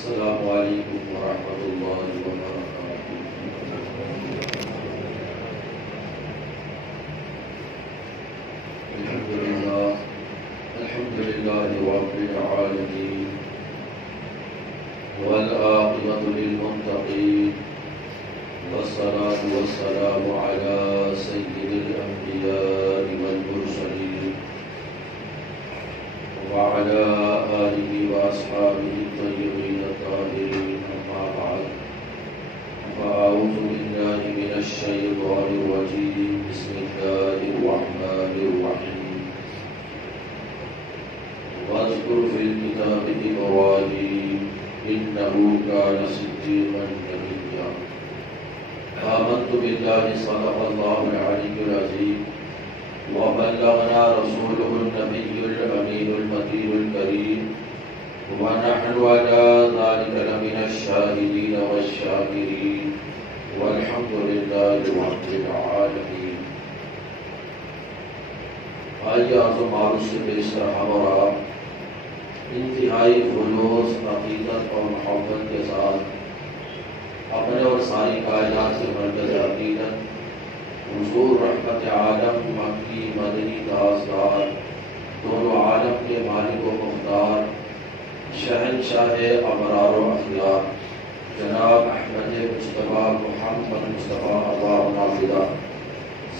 السلام علیکم ورحمۃ اللہ وبرکاتہ۔ الحمد للہ رب العالمین والعاقبۃ للمتقین والصلاة والسلام علی سید الانبیاء والمرسلین وعلى آلہ واصحابہ الطیبین الطاہرین، اما بعد فاعوذ باللہ من الشیطان الرجیم، بسم اللہ الرحمن الرحیم۔ واذکر فی الکتاب ابراہیم انہ کان صدیقا نبیا۔ آمنت باللہ صدق اللہ العلی العظیم وبلغنا رسوله النبي الأمين المتين الكريم ونحن على ذلك لمن الشاهدين والشاكرين والحمد لله رب العالمين۔ آئیے عظم عروض سے پیش ہمارا انتہائی خلوص، عقیدت اور محبت کے ساتھ اپنے اور ساری کائنات سے مرکز عقیدت حضور رحمت عالم مکی مدنی تاجدار، دونوں عالم کے مالک و مختار، شہنشاہ ابرار و اخیار، جناب احمد مصطفیٰ محمد مصطفیٰ اللہم فدا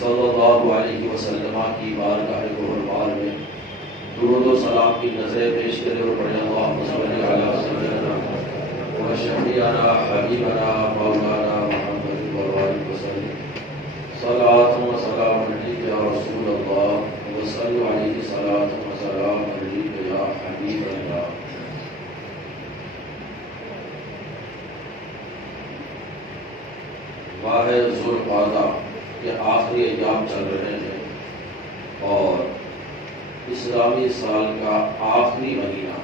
صلی اللہ علیہ وسلم کی بارگاہ گہربار میں درود و سلام کی نظریں پیش کرے اور پڑھیں اللہم صلی علی سیدنا و شفیعنا حبیبنا مولانا محمد وآلہ وسلم۔ صلاۃ و سلام علیک یا رسول اللہ وصلوا علیہ صلاۃ و سلام علیک یا حبیب اللہ۔ ماہ ذوالقعدہ کے آخری ایام چل رہے ہیں اور اسلامی سال کا آخری مہینہ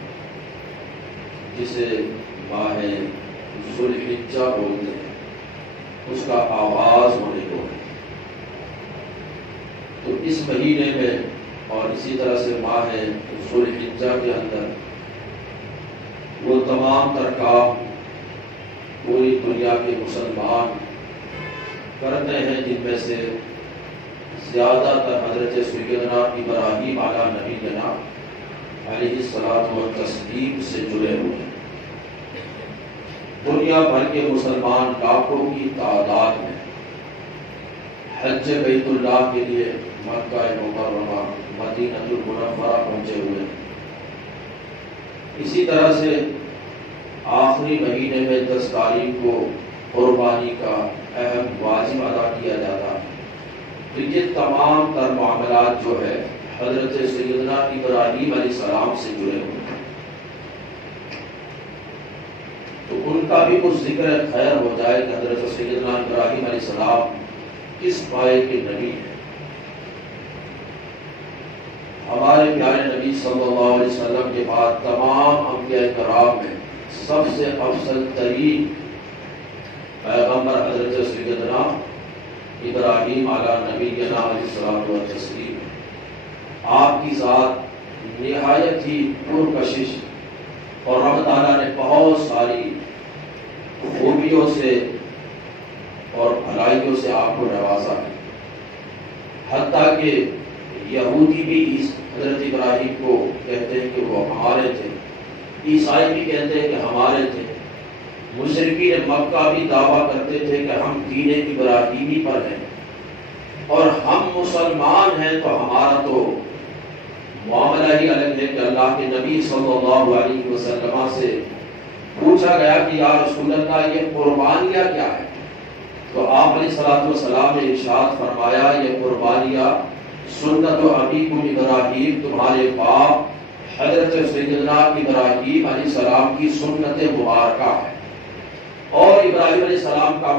جسے ماہ ذوالحجہ بولتے ہیں اس کا آغاز ہونے کو ہے۔ تو اس مہینے میں اور اسی طرح سے ماہ ذوالحجہ کے اندر وہ تمام تر کام پوری دنیا کے مسلمان کرتے ہیں جن میں سے زیادہ تر حضرت سیدنا ابراہیم علیہ نبینا علیہ الصلوۃ والتسلیم سے جڑے ہوئے ہیں۔ دنیا بھر کے مسلمان لاکھوں کی تعداد میں حج بیت اللہ کے لیے مکہ مکرمہ مدینہ المنورہ پہنچے ہوئے ہیں۔ اسی طرح سے آخری مہینے میں 10 تاریخ کو قربانی کا اہم واجب ادا کیا جاتا ہے۔ تو یہ تمام تر معاملات جو ہے حضرت سیدنا ابراہیم علیہ السلام سے جڑے ہوئے ہیں، تو ان کا بھی کچھ ذکر خیر ہو جائے کہ حضرت سیدنا ابراہیم علیہ السلام کس پائے کے نبی ہیں۔ ہمارے پیارے نبی صلی اللہ علیہ وسلم کے بعد تمام انبیاء کرام میں سب سے افضل ترین پیغمبر حضرت سیدنا ابراہیم علیہ نبینا علیہ الصلوۃ والتسلیم۔ آپ کی ذات نہایت ہی پرکشش اور رب تعالیٰ نے بہت ساری خوبیوں سے اور بھلائیوں سے آپ کو نوازا ہے، حتیٰ کہ یہودی بھی حضرت ابراہیم کو کہتے ہیں کہ وہ ہمارے تھے، عیسائی بھی کہتے ہیں کہ ہمارے تھے، مشرکین مکہ بھی دعویٰ کرتے تھے کہ ہم دین ابراہیمی پر ہیں اور ہم مسلمان ہیں، تو ہمارا تو معاملہ ہی الگ ہے کہ اللہ کے نبی صلی اللہ علیہ وسلم سے پوچھا گیا کہ یا رسول اللہ یہ قربانیاں کیا ہے؟ تو آپ علیہ الصلوۃ والسلام نے ارشاد فرمایا یہ قربانیاں سنت ابیکم ابراہیم، تمہارے باپ حضرت سیدنا ابراہیم علیہ السلام کی سنت مبارکہ ہے۔ اور ابراہیم علیہ السلام کا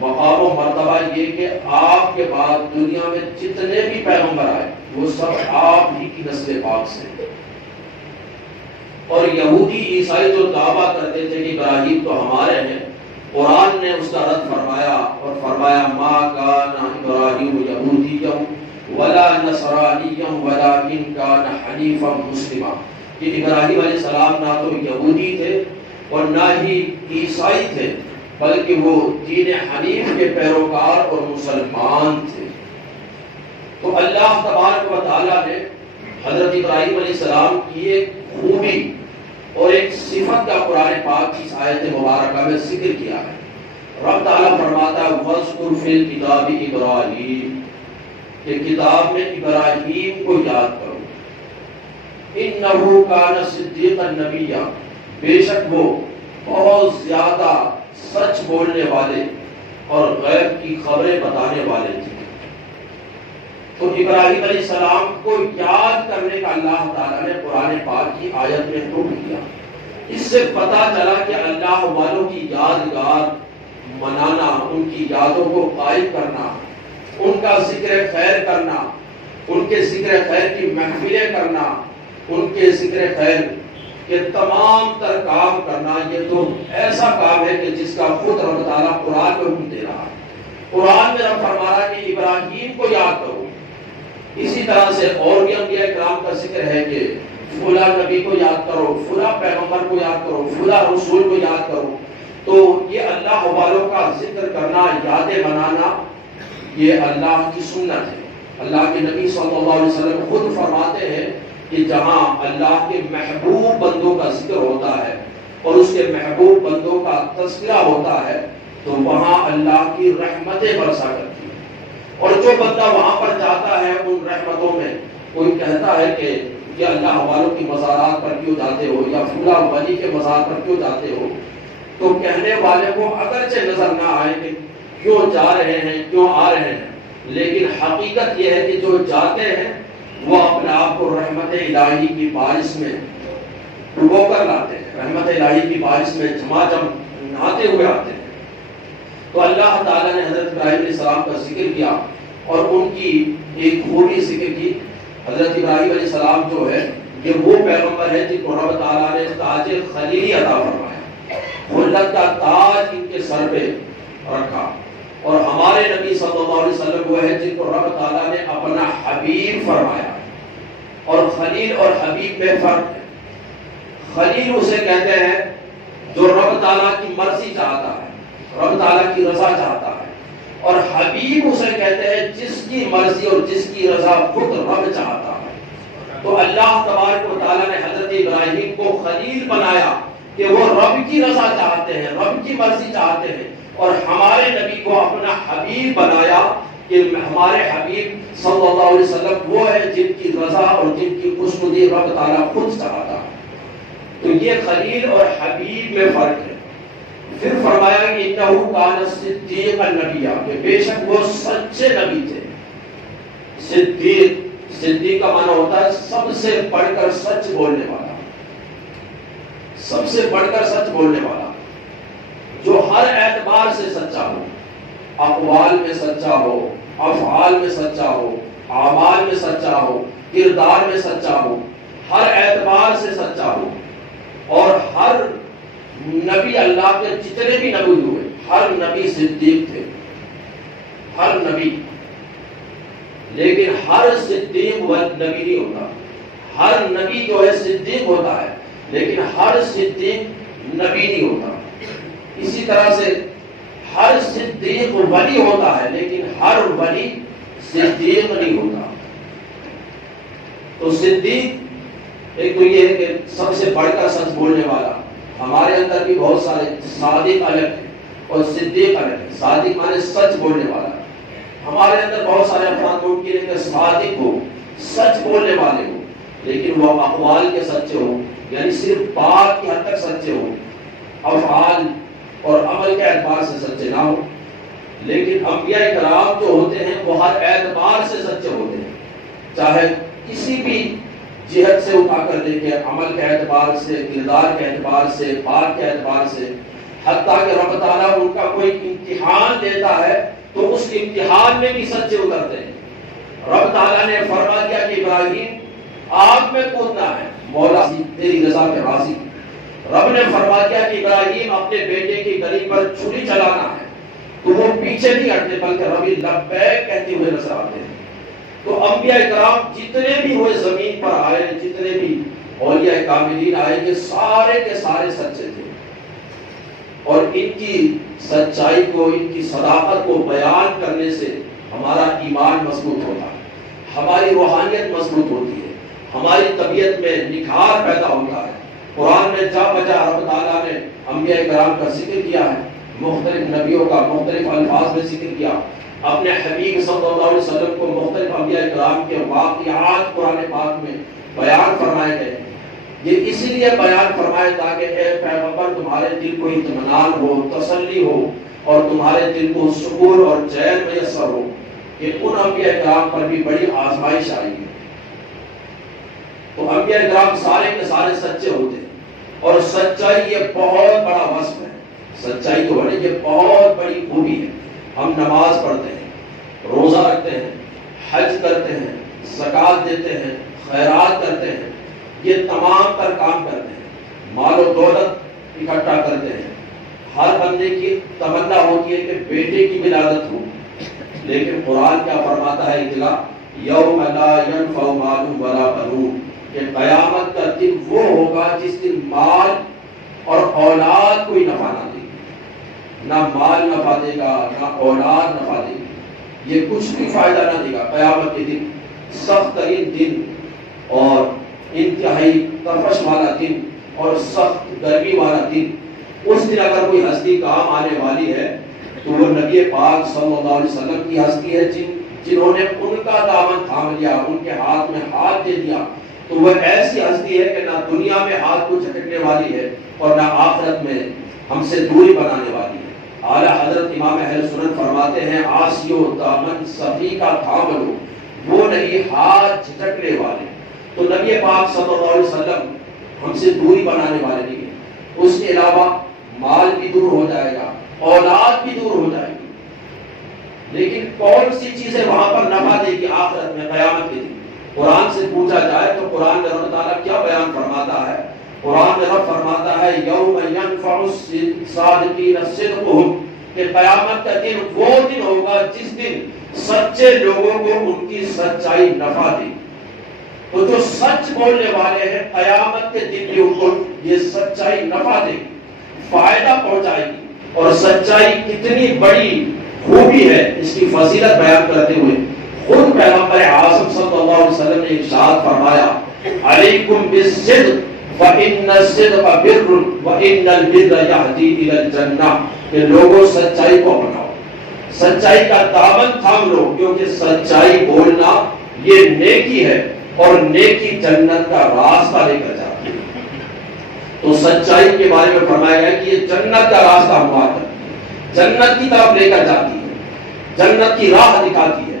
مقام و مرتبہ یہ کہ آپ کے بعد دنیا میں جتنے بھی پیغمبر آئے وہ سب آپ ہی کی نسل پاک سے۔ اور یہودی عیسائی جو دعویٰ کرتے تھے کہ ابراہیم تو ہمارے ہیں، قرآن نے اس کا رد فرمایا اور فرمایا ما کان ابراہیم یہودیا ولا نصرانیا ولکن کان حنیفا مسلما، کہ ابراہیم علیہ السلام نہ تو یہودی تھے اور نہ ہی عیسائی تھے، بلکہ وہ دین حنیف کے پیروکار اور مسلمان تھے۔ تو اللہ تبارک و تعالیٰ نے حضرت ابراہیم علیہ السلام کی ایک خوبی اور ایک صفت کا قرآن پاک کی اس آیت مبارکہ میں ذکر کیا ہے۔ رب تعالیٰ فرماتا ہے وَاذْكُرْ فِي الْكِتَابِ إِبْرَاهِيمَ، کہ کتاب میں ابراہیم کو یاد کرو، إِنَّهُ كَانَ صِدِّيقًا نَبِيًّا، بے شک وہ بہت زیادہ سچ بولنے والے اور غیب کی خبریں بتانے والے تھے۔ تو ابراہیم علیہ السلام کو یاد کرنے کا اللہ تعالیٰ نے قرآن پاک کی آیت میں حکم کیا۔ اس سے پتہ چلا کہ اللہ والوں کی یادگار منانا، ان کی یادوں کو قائم کرنا، ان کا ذکر خیر کرنا، ان کے ذکر خیر کی محفلیں کرنا، ان کے ذکر خیر کے تمام تر کام کرنا، یہ تو ایسا کام ہے کہ جس کا خود رب تعالیٰ قرآن میں حکم دے رہا ہے۔ قرآن میں رب فرما رہا ہے کہ ابراہیم کو یاد کرو۔ اسی طرح سے اور بھی انبیاء کرام کا ذکر ہے کہ فلاں نبی کو یاد کرو، فلاں پیغمبر کو یاد کرو، فلاں رسول کو یاد کرو۔ تو یہ اللہ والوں کا ذکر کرنا، یادیں بنانا، یہ اللہ کی سنت ہے۔ اللہ کے نبی صلی اللہ علیہ وسلم خود فرماتے ہیں کہ جہاں اللہ کے محبوب بندوں کا ذکر ہوتا ہے اور اس کے محبوب بندوں کا تذکرہ ہوتا ہے تو وہاں اللہ کی رحمتیں برسا کرتی ہیں۔ اور جو بندہ وہاں پر جاتا ہے ان رحمتوں میں، کوئی کہتا ہے کہ یہ اللہ والوں کی مزارات پر کیوں جاتے ہو یا فلاں ولی کے مزار پر کیوں جاتے ہو، تو کہنے والے کو اگرچہ نظر نہ آئے کہ کیوں جا رہے ہیں، کیوں آ رہے ہیں، لیکن حقیقت یہ ہے کہ جو جاتے ہیں وہ اپنے آپ کو رحمت الہی کی بارش میں ڈبو کر لاتے ہیں، رحمت الہی کی بارش میں جھماجھم نہاتے ہوئے آتے ہیں۔ تو اللہ تعالیٰ نے حضرت ابراہیم علیہ السلام کا ذکر کیا اور ان کی ایک خوبی ذکر کی۔ حضرت ابراہیم علیہ السلام جو ہے یہ وہ پیغمبر ہے جن کو رب تعالیٰ نے تاج خلیلی عطا فرمایا، خلت کا تاج ان کے سر پہ رکھا۔ اور ہمارے نبی صلی اللہ علیہ وسلم وہ ہے جن کو رب تعالیٰ نے اپنا حبیب فرمایا۔ اور خلیل اور حبیب میں فرق ہے۔ خلیل اسے کہتے ہیں جو رب تعالیٰ کی مرضی چاہتا ہے، رب تعالیٰ کی رضا چاہتا ہے، اور حبیب اسے کہتے ہیں جس کی مرضی اور جس کی رضا خود رب چاہتا ہے۔ تو اللہ تبارک و تعالیٰ نے حضرت ابراہیم کو خلیل بنایا کہ وہ رب کی رضا چاہتے ہیں، رب کی مرضی چاہتے ہیں، اور ہمارے نبی کو اپنا حبیب بنایا کہ ہمارے حبیب صلی اللہ علیہ وسلم وہ ہے جن کی رضا اور جن کی خوشنودی رب تعالیٰ خود چاہتا ہے۔ تو یہ خلیل اور حبیب میں فرق ہے۔ پھر فرمایا کہ انہو کان صدیقا نبیّا، کہ بے شک وہ سچے نبی تھے۔ صدیق کا معنی ہوتا ہے سب سے بڑھ کر سچ بولنے والا، سب سے بڑھ کر سچ بولنے والا، جو ہر اعتبار سے سچا ہو، اقوال میں سچا ہو، افعال میں سچا ہو، اعمال میں سچا ہو، کردار میں سچا ہو، ہر اعتبار سے سچا ہو۔ اور ہر نبی، اللہ کے جتنے بھی نبی ہوئے، ہر نبی صدیق تھے، ہر نبی۔ لیکن ہر صدیق وہ نبی نہیں ہوتا، ہر نبی جو ہے صدیق ہوتا ہے لیکن ہر صدیق نبی نہیں ہوتا۔ اسی طرح سے ہر صدیق ولی ہوتا ہے لیکن ہر ولی صدیق نہیں ہوتا۔ تو صدیق ایک تو یہ ہے کہ سب سے بڑھ کر سچ بولنے والا۔ ہمارے اندر بھی بہت سارے صادق الگ ہیں اور صدیق الگ ہے۔ صادق مانے سچ بولنے والا۔ ہمارے اندر بہت سارے افراد ممکن ہے کہ صادق ہو، سچ بولنے والے ہو، لیکن وہ اقوال کے سچے ہو، یعنی صرف بات کی حد تک سچے ہو، افعال اور عمل کے اعتبار سے سچے نہ ہو۔ لیکن انبیاء کرام جو ہوتے ہیں وہ ہر اعتبار سے سچے ہوتے ہیں، چاہے کسی بھی جہت سے اٹھا کر دیکھیں، عمل کے اعتبار سے، کردار کے اعتبار سے، بات کے اعتبار سے، حتیٰ کہ رب تعالیٰ ان کا کوئی امتحان دیتا ہے تو اس امتحان میں بھی سچے اترتے ہیں۔ رب تعالیٰ نے فرما دیا کہ ابراہیم آگ میں کودنا ہے، مولا تیری رضا پہ راضی۔ رب نے فرما دیا کہ ابراہیم اپنے بیٹے کی گلی پر چھری چلانا ہے، تو وہ پیچھے نہیں ہٹتے بلکہ ربی لبیک کہتے ہوئے نظر آتے ہیں۔ تو انبیاء کرام جتنے بھی ہوئے زمین پر آئے، جتنے بھی اولیاء کاملین آئے، یہ سارے کے سارے سچے تھے۔ ان کی سچائی کو، ان کی صداقت کو بیان کرنے سے ہمارا ایمان مضبوط ہوتا ہے، ہماری روحانیت مضبوط ہوتی ہے، ہماری طبیعت میں نکھار پیدا ہوتا ہے۔ قرآن میں جا بجا رب تعالیٰ نے انبیاء کرام کا ذکر کیا ہے، مختلف نبیوں کا مختلف الفاظ میں ذکر کیا، اپنے حبیب صلی اللہ علیہ وسلم کو مختلف انبیاء کرام کے واقعات قرآن پاک میں بیان فرمائے گئے۔ یہ اسی لیے بیان فرمائے تاکہ اے پیغمبر تمہارے دل کو اطمینان ہو، تسلی ہو، اور تمہارے دل کو سکون اور چین میسر ہو کہ ان انبیاء کرام پر بھی بڑی آزمائش آئی ہے۔ تو انبیاء کرام سارے کے سارے سچے ہوتے ہیں، اور سچائی یہ بہت بڑا وصف ہے۔ سچائی تو ہے، یہ بہت بڑی خوبی ہے۔ ہم نماز پڑھتے ہیں، روزہ رکھتے ہیں، حج کرتے ہیں، زکوٰۃ دیتے ہیں، خیرات کرتے ہیں، یہ تمام تر کام کرتے ہیں، مال و دولت اکٹھا کرتے ہیں۔ ہر بندے کی تمنا ہوتی ہے کہ بیٹے کی ولادت ہو، لیکن قرآن کیا فرماتا ہے اطلاع، یوم لا ینفع مال ولا بنون، کہ قیامت کا دن وہ ہوگا جس دن مال اور اولاد کوئی نفع نہ دے گی، نہ مال نفع دے گا، نہ اولاد نفع دے گی، یہ کچھ بھی فائدہ نہ دے گا۔ قیامت کے دن سخت ترین دن اور انتہائی تپش والا دن اور سخت گرمی والا دن، اس دن اگر کوئی ہستی کام آنے والی ہے تو وہ نبی پاک صلی اللہ علیہ وسلم کی ہستی ہے، جنہوں نے ان کا دامن تھام لیا، ان کے ہاتھ میں ہاتھ دے دیا۔ تو وہ ایسی ہستی ہے کہ نہ دنیا میں ہاتھ کو جھٹکنے والی ہے اور نہ آخرت میں ہم سے دوری بنانے والی ہے۔ اعلیٰ حضرت امام اہل سنت فرماتے ہیں، آسیو دامن صفی کا تھام لو، وہ نہیں ہاتھ جھٹکنے والے۔ تو نبی پاک صلی اللہ علیہ وسلم ہم سے دوری بنانے والے نہیں ہیں۔ اس کے علاوہ مال بھی دور ہو جائے گا، اولاد بھی دور ہو جائے گی، لیکن کون سی چیزیں وہاں پر نفع دے گی آخرت میں قیامت کے دن؟ قرآن سے پوچھا جائے تو قرآن میں رب تعالیٰ کیا بیان فرماتا ہے؟ قرآن میں رب فرماتا ہے یوم ینفع الصادقین صدقہم، کہ قیامت کا دن وہ دن ہوگا جس دن سچے لوگوں کو ان کی سچائی نفع دے گی۔ تو جو سچ بولنے والے ہیں قیامت کے دن بھی ان کو یہ سچائی نفع دے گی، فائدہ پہنچائے گی۔ اور سچائی کتنی بڑی خوبی ہے اس کی فضیلت بیان کرتے ہوئے خود پیغمبر اعظم صلی اللہ علیہ وسلم نے ارشاد فرمایا، علیکم بالصدق فإن الصدق بر وإن البر یہدی الی الجنہ، کہ لوگوں سچائی کو اپناؤ، سچائی کا دامن تھام لو، کیونکہ سچائی بولنا یہ نیکی ہے اور نیکی جنت کا راستہ لے کر جاتی ہے۔ تو سچائی کے بارے میں فرمایا گیا کہ یہ جنت کا راستہ ہموار کرتی ہے، جنت کی طرف لے کر جاتی ہے، جنت کی راہ دکھاتی ہے۔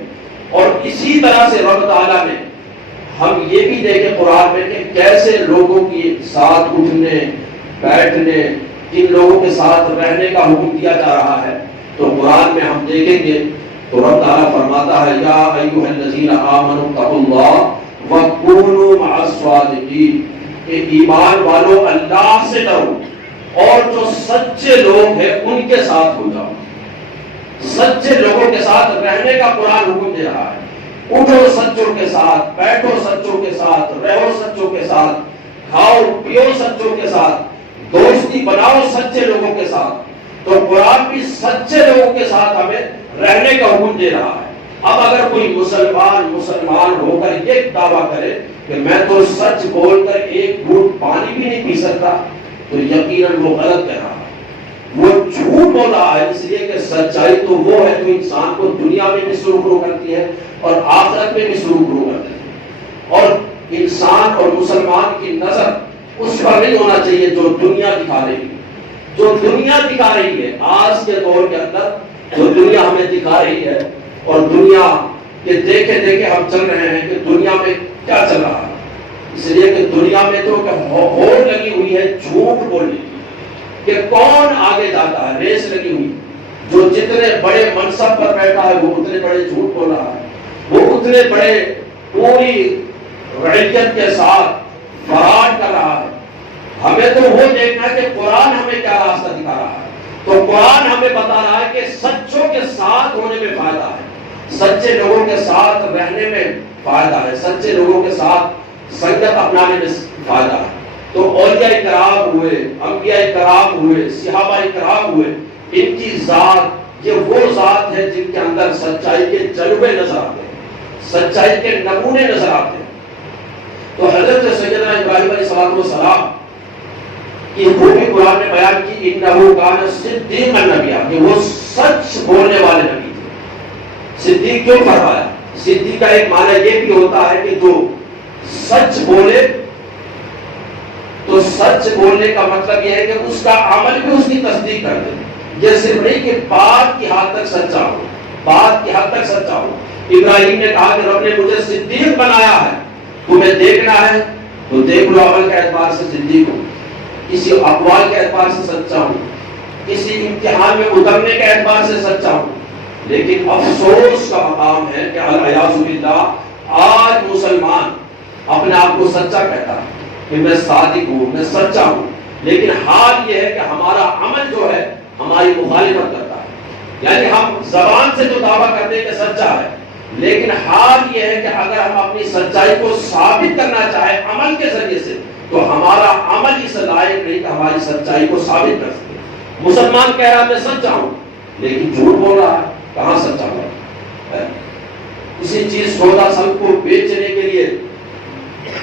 اور اسی طرح سے رب تعالیٰ نے ہم یہ بھی دیکھے قرآن میں کہ کیسے لوگوں کے ساتھ اٹھنے بیٹھنے، ان لوگوں کے ساتھ رہنے کا حکم دیا جا رہا ہے۔ تو قرآن میں ہم دیکھیں گے تو رب تعالیٰ فرماتا ہے، یا ایھا الذین آمنوا اتقوا اللہ وکونوا مع الصادقین، کہ ایمان والو اللہ سے ڈرو اور جو سچے لوگ ہیں ان کے ساتھ ہو جاؤ۔ سچے لوگوں کے ساتھ رہنے کا قرآن حکم دے رہا ہے۔ اٹھو سچوں کے ساتھ، بیٹھو سچوں کے ساتھ، رہو سچوں کے ساتھ، کھاؤ پیو سچوں کے ساتھ، دوستی بناؤ سچے لوگوں کے ساتھ۔ تو قرآن بھی سچے لوگوں کے ساتھ ہمیں رہنے کا حکم دے رہا ہے۔ اب اگر کوئی مسلمان ہو کر یہ دعویٰ کرے کہ میں تو سچ بول کر ایک گھونٹ پانی بھی نہیں پی سکتا، تو یقیناً وہ غلط کہہ رہا ہے، وہ جھوٹ بول رہا ہے۔ اس لیے کہ سچائی تو وہ ہے جو انسان کو دنیا میں بھی سرخرو کرتی ہے اور آخرت میں بھی سرخرو کرتی ہے۔ اور انسان اور مسلمان کی نظر اس پر نہیں ہونا چاہیے جو دنیا دکھا رہی ہے، جو دنیا دکھا رہی ہے آج کے دور کے اندر، جو دنیا ہمیں دکھا رہی ہے، اور دنیا کے دیکھے دیکھے ہم چل رہے ہیں کہ دنیا میں کیا چل رہا ہے۔ اس لیے کہ دنیا میں تو ہوڑ لگی ہوئی ہے جھوٹ بولنے کی، کہ کون آگے جاتا ہے، ریس لگی ہوئی، جو جتنے بڑے منصب پر بیٹھا ہے وہ اتنے بڑے جھوٹ بول رہا ہے، وہ اتنے بڑے پوری رعیت کے ساتھ فراڈ کر رہا ہے۔ ہمیں تو وہ دیکھنا ہے کہ قرآن ہمیں کیا راستہ دکھا رہا ہے۔ تو قرآن ہمیں بتا رہا ہے کہ سچوں کے ساتھ ہونے میں فائدہ ہے، سچے لوگوں کے ساتھ رہنے میں فائدہ ہے، سچے لوگوں کے ساتھ سنگت اپنانے میں فائدہ ہے۔ تو اولیاء کرام ہوئے، انبیاء کرام ہوئے، صحابہ کرام ہوئے، ان کی ذات یہ وہ ذات ہے جن کے اندر سچائی کے جلوے نظر آتے ہیں، سچائی کے نمونے نظر آتے ہیں۔ تو حضرت سیدنا ابراہیم علیہ السلام کی خوبی قرآن نے بیان کی، انہ کان صدیقا نبیّا، کہ وہ سچ بولنے والے نبی تھے۔ صدیق کیوں فرمایا؟ صدیق کا ایک معنی یہ بھی ہوتا ہے کہ جو سچ بولے، تو سچ بولنے کا مطلب یہ ہے کہ اس کا عمل بھی اس کی تصدیق کر دے۔ یہ صرف نہیں کہ بات کی حد تک سچا ہو، بات کی حد تک سچا ہو۔ ابراہیم نے کہا کہ رب نے مجھے صدیق بنایا ہے، تمہیں دیکھنا ہے تو دیکھ لو، عمل کے اعتبار سے صدیق ہو، کسی اقوال کے اعتبار سے سچا ہوں، کسی امتحان میں اترنے کے اعتبار سے سچا ہوں۔ لیکن افسوس کا مقام ہے کہ العیاذ باللہ آج مسلمان اپنے آپ کو سچا کہتا ہے کہ میں صادق ہوں، میں سچا ہوں، لیکن حال یہ ہے کہ ہمارا عمل جو ہے ہماری مخالفت کرتا ہے۔ یعنی ہم زبان سے تو دعویٰ کرتے ہیں کہ سچا ہے، لیکن حال یہ ہے کہ اگر ہم اپنی سچائی کو ثابت کرنا چاہیں عمل کے ذریعے سے، تو ہمارا عمل اس لائق نہیں کہ ہماری سچائی کو ثابت کر سکے۔ مسلمان کہہ رہا ہے میں سچا ہوں، لیکن جھوٹ بول رہا ہے، کہاں سچا ہوا؟ کسی چیز سودا سب کو بیچنے کے لیے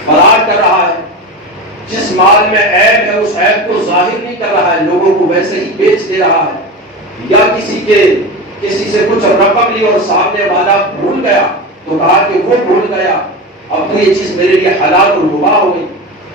فرار کر رہا ہے، جس مال میں عیب ہے اس عیب کو ظاہر نہیں کر رہا ہے، لوگوں کو ویسے ہی بیچ دے رہا ہے، یا کسی سے کچھ رقم لی اور سامنے والا بھول گیا تو کہا کہ وہ بھول گیا، اب تو یہ چیز میرے لیے حلال اور مباح ہو گئی۔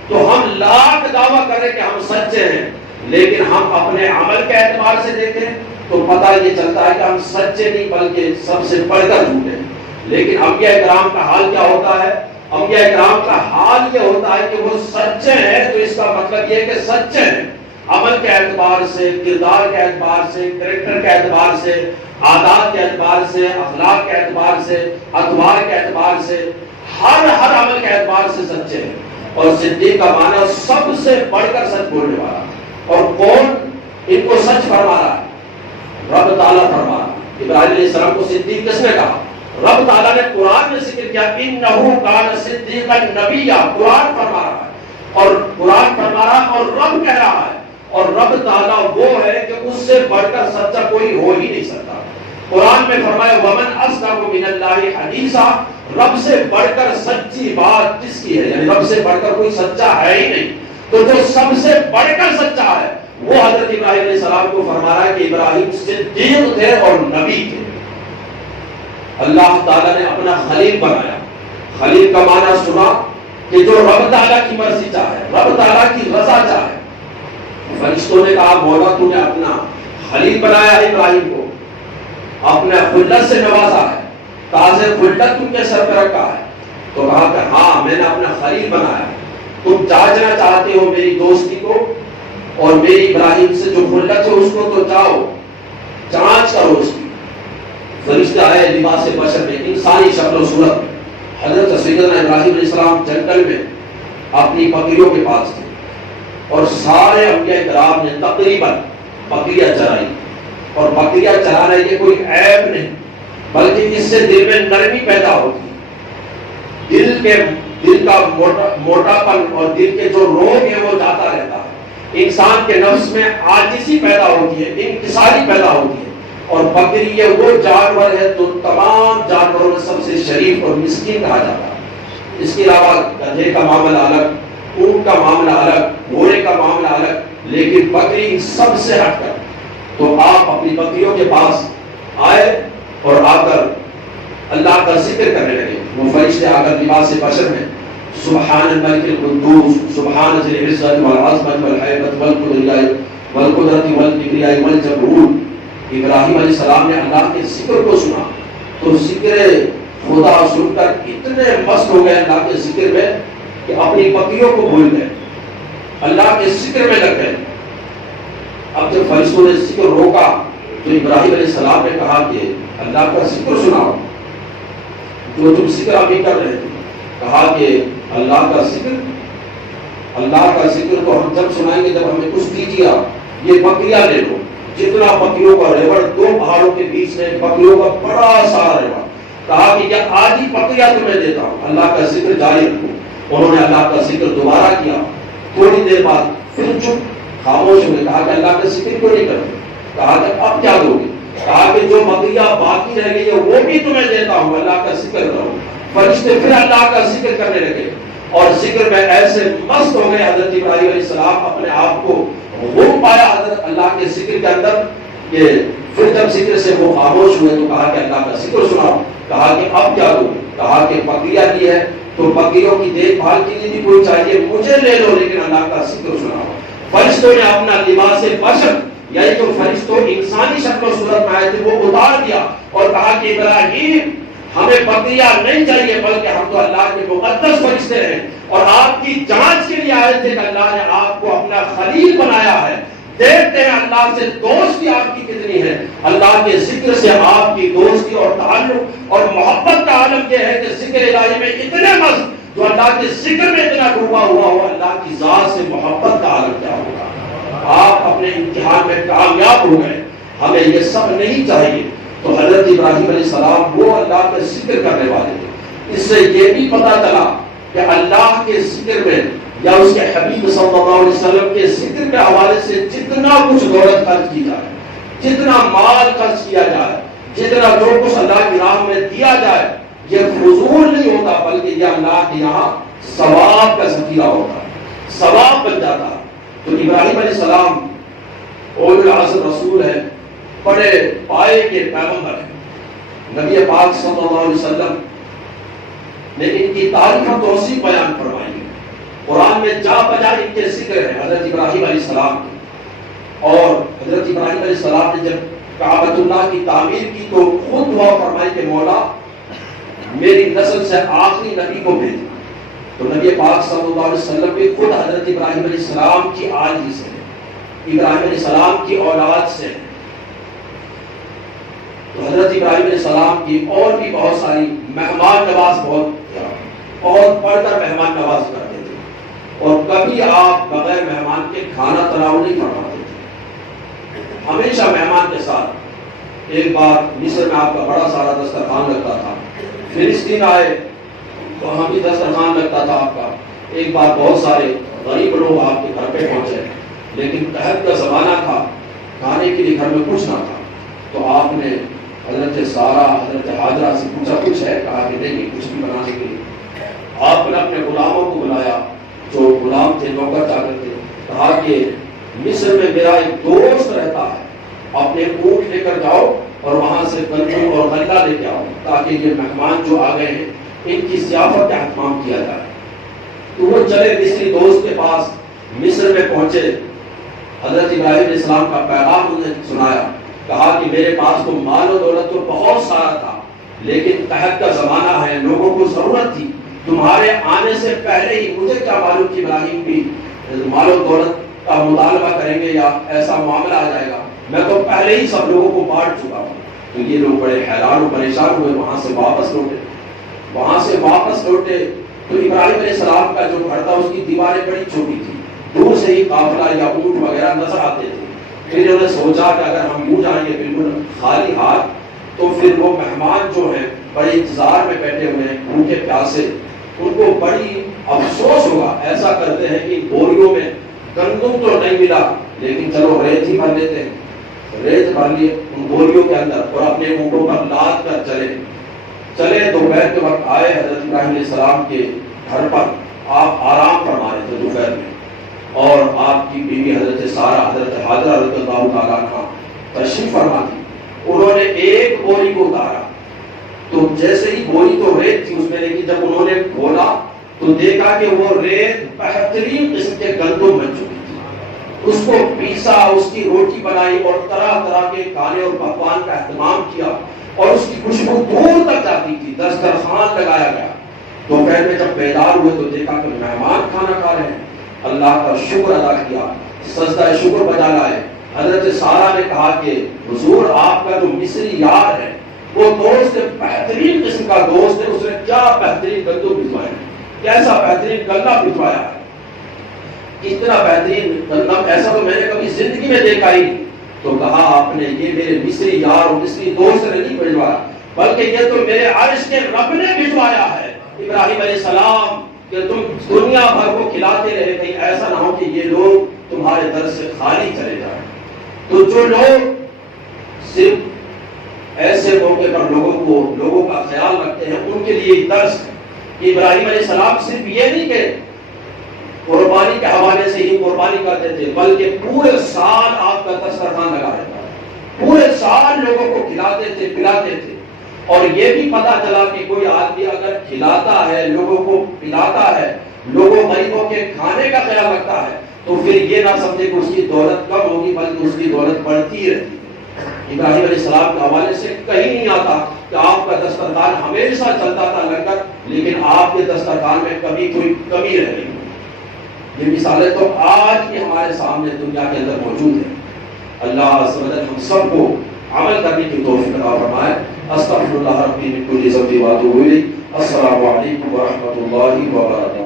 تو ہم لاکھ دعویٰ کریں کہ ہم سچے ہیں، لیکن ہم اپنے عمل کے اعتبار سے دیکھیں تو پتہ یہ چلتا ہے کہ ہم سچے نہیں بلکہ سب سے بڑھ کر جھوٹے ہیں۔ لیکن انبیاء کرام کا حال کیا ہوتا ہے؟ انبیاء کرام کا حال یہ ہوتا ہے کہ وہ سچے ہیں، تو اس کا مطلب یہ کہ سچے ہیں عمل کے اعتبار سے، کردار کے اعتبار سے، کریکٹر کے اعتبار سے، عادات کے اعتبار سے، اخلاق کے اعتبار سے، اطوار کے اعتبار سے، ہر عمل کے اعتبار سے سچے ہیں۔ اور صدیق کا معنی سب سے بڑھ کر سچ بولنے والا۔ اور کون ان کو سچ فرما رہا ہے؟ رب تعالیٰ فرما رہا ہے۔ ابراہیم علیہ السلام کو صدیق کس نے کہا؟ رب تعالیٰ نے قرآن میں ذکر کیا، انہ کان صدیقا نبیّا، قرآن فرما رہا ہے، اور قرآن فرما رہا ہے اور رب کہہ رہا ہے، اور رب تعالیٰ وہ ہے کہ اس سے بڑھ کر سچا کوئی ہو ہی نہیں سکتا۔ قرآن میں فرمایا ومن اصدق من اللہ حدیثا، رب سے بڑھ کر سچی بات کس کی ہے؟ یعنی رب سے بڑھ کر کوئی سچا ہے ہی نہیں۔ تو جو سب سے بڑھ کر سچا ہے وہ حضرت ابراہیم علیہ السلام کو فرما رہا ہے کہ ابراہیم صدیق تھے اور نبی تھے۔ اللہ تعالیٰ نے اپنا خلیل بنایا۔ خلیل کا معنی سنا کہ جو رب تعالیٰ کی مرضی چاہے، رب تعالیٰ کی رضا چاہے۔ فرشتوں نے کہا مولا تو نے اپنا خلیل بنایا ہے ابراہیم کو، اپنے خلت سے نوازا ہے، تاج خلت تم کے سر پہ رکھا ہے، تو کہا کہ ہاں میں نے اپنا خلیل بنایا، تم جانچنا چاہتے ہو میری دوستی کو اور میری ابراہیم سے جو خلت ہے اس کو، تو جاؤ جانچ کرو اس کی۔ فرشتہ آئے لباس بشر میں، انسانی شکل و صورت میں۔ حضرت سیدنا ابراہیم علیہ السلام جنگل میں اپنی بکریوں کے پاس تھے، اور سارے انبیاء کرام نے تقریباً بکریاں چرائی، اور بکریاں چرانا یہ کوئی عیب نہیں بلکہ اس سے دل میں نرمی پیدا ہوتی ہے، دل کا موٹاپن اور دل کے جو روگ ہے وہ جاتا رہتا ہے، انسان کے نفس میں عاجزی پیدا ہوتی ہے، انکساری پیدا ہوتی ہے۔ اور بکری یہ وہ جانور ہے جو تمام جانوروں میں سب سے شریف اور مسکین کہا جاتا ہے۔ اس کے علاوہ گدھے کا معاملہ الگ، اونٹ کا معاملہ الگ، گھوڑے کا معاملہ الگ، لیکن بکری سب سے ہٹ کر۔ تو آپ اپنی بکریوں کے پاس آئے اور آ کر اللہ کا ذکر کرنے لگے۔ وہ فرشتے آ کر لباس بشر میں سبحان الملک القدوس، سبحان ذی العزت والعظمت والہیبت والقدرت والکبریاء والجبروت۔ ابراہیم علیہ السلام نے اللہ کے ذکر کو سنا تو ذکر خدا سن کر اتنے مست ہو گئے اللہ کے ذکر میں کہ اپنی بکریوں کو بھول گئے، اللہ کے ذکر میں لگ گئے۔ اب جب فرشتوں نے ذکر روکا تو ابراہیم علیہ السلام نے کہا کہ اللہ کا ذکر سناؤ جو تم ذکر ابھی کر رہے تھے۔ کہا کہ اللہ کا ذکر تو ہم جب سنائیں گے جب ہمیں کچھ دیجیے، یہ بکریاں لے لو، جتنا بکریوں کا ریوڑ، دو پہاڑوں کے بیچ میں بکریوں کا بڑا سارا ریوڑ، کہا کہ یہ آدھی بکریاں تمہیں دیتا ہوں، اللہ کا ذکر جاری رکھو۔ انہوں نے اللہ کا ذکر دوبارہ کیا، تھوڑی دیر بعد پھر چپ خاموش ہوئے. کہا کہ اللہ کا ذکر کیوں نہیں کرتے؟ کہا کہ اب کیا دو گے؟ کہا کہ جو بقیہ باقی رہ گئی ہے وہ بھی تمہیں دیتا ہوں، اللہ کا ذکر کرو. فرشتے پھر اللہ کا ذکر کرنے لگے اور ذکر میں ایسے مست ہو گئے. حضرت ابراہیم علیہ السلام اپنے آپ کو غم پایا حضرت اللہ کے ذکر کے اندر. کہ پھر جب ذکر سے وہ خاموش ہوئے تو کہا کہ اللہ کا ذکر سناؤ. کہا کہ اب کیا دوں؟ کہا کہ بقیہ کی ہے تو بقیوں کی دیکھ بھال کے لیے بھی کوئی چاہیے، مجھے لے لو لیکن اللہ کا ذکر سناؤ. فرشتوں نے اپنا لباس بشر یعنی جو فرشتوں انسانی شکل و صورت میں آئے تھے وہ اتار دیا اور کہا کہ ابراہیم ہمیں بقیہ نہیں چاہیے بلکہ ہم تو اللہ کے مقدس فرشتے ہیں اور آپ کی جانچ کے لیے آئے تھے کہ اللہ نے آپ کو اپنا خلیل بنایا ہے. دیکھتے ہیں اللہ سے دوستی آپ کی کتنی ہے. اللہ کے ذکر سے آپ کی دوستی اور تعلق اور محبت کا عالم یہ ہے کہ ذکر الہی میں اتنے مست جو اللہ کے ذکر میں اتنا ڈوبا ہوا ہو، اللہ کی ذات سے محبت کا عالم کیا ہوگا. آپ اپنے امتحان میں کامیاب ہو گئے. ہمیں یہ سب نہیں چاہیے. تو حضرت ابراہیم علیہ السلام وہ اللہ کا ذکر کرنے والے تھے. اس سے یہ بھی پتا چلا کہ اللہ کے ذکر میں یا اس کے حبیب صلی اللہ علیہ وسلم کے ذکر کے حوالے سے جتنا کچھ دولت خرچ کی جائے، جتنا مال خرچ کیا جائے، جتنا جو کچھ اللہ کی راہ میں دیا جائے، یہ فضول نہیں ہوتا بلکہ یہ اللہ کے یہاں ثواب کا ذخیرہ ہوتا ہے، ثواب بن جاتا ہے. تو ابراہیم علیہ السلام اولو العزم رسول ہے، بڑے پائے کے پیغمبر ہیں. نبی پاک صلی اللہ علیہ وسلم نے ان کی تاریخ و توصیف بیان فرمائی ہے. قرآن میں جا بجا ان کے ذکر ہے حضرت ابراہیم علیہ السلام کے. اور حضرت ابراہیم علیہ السلام نے جب کعبۃ اللہ کی تعمیر کی تو خود دعا فرمائی کہ مولا میری نسل سے آخری نبی کو بھیج. تو نبی پاک صلی اللہ علیہ وسلم بھی خود حضرت ابراہیم علیہ السلام کی آجزی سے، ابراہیم علیہ السلام کی اولاد سے. تو حضرت ابراہیم علیہ السلام کی اور بھی بہت ساری مہمان نواز بہت پڑھ کر مہمان نواز کرتے تھے اور کبھی آپ بغیر مہمان کے کھانا تناول نہیں فرماتے تھے، ہمیشہ مہمان کے ساتھ. ایک بار مصر میں آپ کا بڑا سارا دسترخوان لگتا تھا، فلسطین آئے تو ہم بھی دسترخوان لگتا تھا آپ کا. ایک بار بہت سارے غریب لوگ آپ کے گھر پہ پہنچے لیکن قحط کا زمانہ تھا، کھانے کے لیے گھر میں کچھ نہ تھا. تو آپ نے حضرت سارا حضرت حاجرہ سے پوچھا کچھ ہے؟ کہا کہ نہیں کچھ بھی بنانے کے لیے. آپ نے اپنے غلاموں کو بلایا جو غلام تھے، نوکر چاکر تھے. کہا کہ مصر میں میرا ایک دوست رہتا ہے، اپنے اونٹ لے کر جاؤ اور وہاں سے گندم اور غلہ لے کے آؤ تاکہ یہ مہمان جو آ گئے ہیں ان کی ضیافت کا اہتمام کیا جائے. تو وہ چلے مصری دوست کے پاس، مصر میں پہنچے. حضرت ابراہیم علیہ السلام کا پیغام انہیں سنایا. کہا کہ میرے پاس تو مال و دولت تو بہت سارا تھا لیکن قحط کا زمانہ ہے، لوگوں کو ضرورت تھی. تمہارے آنے سے پہلے ہی مجھے کیا معلوم کہ ابراہیم بھی مال و دولت کا مطالبہ کریں گے یا ایسا معاملہ آ جائے گا. میں تو پہلے ہی سب لوگوں کو بانٹ چکا ہوں. تو یہ لوگ بڑے حیران و پریشان ہوئے. وہاں سے واپس لوٹے تو ابراہیم علیہ السلام کا جو گھر تھا اس کی دیواریں بڑی چھوٹی تھی، دور سے ہی قافلہ یا اونٹ وغیرہ نظر آتے تھے. پھر انہوں نے سوچا کہ اگر ہم یوں جائیں گے بالکل خالی ہاتھ تو پھر وہ مہمان جو ہیں بڑے انتظار میں بیٹھے ہوئے ہیں بھوکے پیاسے، ان کو بڑی افسوس ہوگا. ایسا کرتے ہیں کہ بوریوں میں گندم تو نہیں ملا لیکن چلو ریت ہی بھر لیتے ہیں. ریت بھر لیے ان بوریوں کے اندر اور اپنے اونٹوں پر لاد کر چلے. دوپہر کے وقت آئے حضرت ابراہیم علیہ السلام کے گھر پر. آپ آرام فرما رہے تھے دوپہر میں اور آپ کی بیوی حضرت سارا حضرت حاجرہ رضی اللہ تعالیٰ عنہا تشریف فرما تھی. انہوں نے ایک بوری کو اتارا تو جیسے ہی بوری تو ریت تھی اس میں، لیکن جب انہوں نے کھولا تو دیکھا کہ وہ ریت بہترین قسم کے گندم بن چکی تھی. اس کو پیسا، اس کی روٹی بنائی اور طرح طرح کے کھانے اور پکوان کا اہتمام کیا اور اس کی خوشبو دور تک جاتی تھی. دسترخوان لگایا گیا. دوپہر میں جب بیدار ہوئے تو دیکھا کہ مہمان کھانا کھا رہے ہیں. اللہ کا شکر ادا کیا، سجدہ شکر بجا لائے. حضرت سارا نے کہا کہ حضور آپ کا جو مصری یار ہے وہ دوست بہترین قسم کا دوست ہے، اس نے کیا بہترین گندم بھجوایا، کیسا بہترین غلہ بھجوایا ہے، اتنا بہترین گندم ایسا تو میں نے کبھی زندگی میں دیکھا ہی نہیں. تو کہا آپ نے یہ میرے مصری یار اور مصری دوست نے نہیں بھجوایا بلکہ یہ تو میرے عرش کے رب نے بھجوایا ہے. ابراہیم علیہ السلام کہ تم دنیا بھر کو کھلاتے رہے، کہیں ایسا نہ ہو کہ یہ لوگ تمہارے در سے خالی چلے جائیں۔ تو جو لوگ صرف ایسے موقع پر لوگوں کا خیال رکھتے ہیں، ان کے لیے درس ہے کہ ابراہیم علیہ السلام صرف یہ نہیں کہ قربانی کے حوالے سے ہی قربانی کرتے تھے، بلکہ پورے سال آپ کا دسترخوان لگا رہتا ہے، پورے سال لوگوں کو کھلاتے تھے، پلاتے تھے۔ اور یہ بھی پتا چلا کہ کوئی آدمی اگر کھلاتا ہے، لوگوں کو پلاتا ہے، لوگوں غریبوں کے کھانے کا خیال رکھتا ہے، تو پھر یہ نہ سمجھے کہ اس کی دولت کم ہوگی، بلکہ اس کی دولت بڑھتی رہتی ہے۔ ابراہیم علیہ السلام کے حوالے سے کہیں نہیں آتا کہ آپ کا دسترخوان ہمیشہ چلتا تھا لنگر، لیکن آپ کے دسترخوان میں کبھی کوئی کمی رہ گئی۔ یہ مثالیں تو آج بھی ہمارے سامنے دنیا کے اندر موجود ہیں۔ اللہ عز و جل ہم سب کو عمل کرنے کی توفیق عطا فرمائے۔ استغفر اللہ ربی من کل ذنب و اتوب الیہ۔ السلام علیکم ورحمۃ اللہ وبرکاتہ۔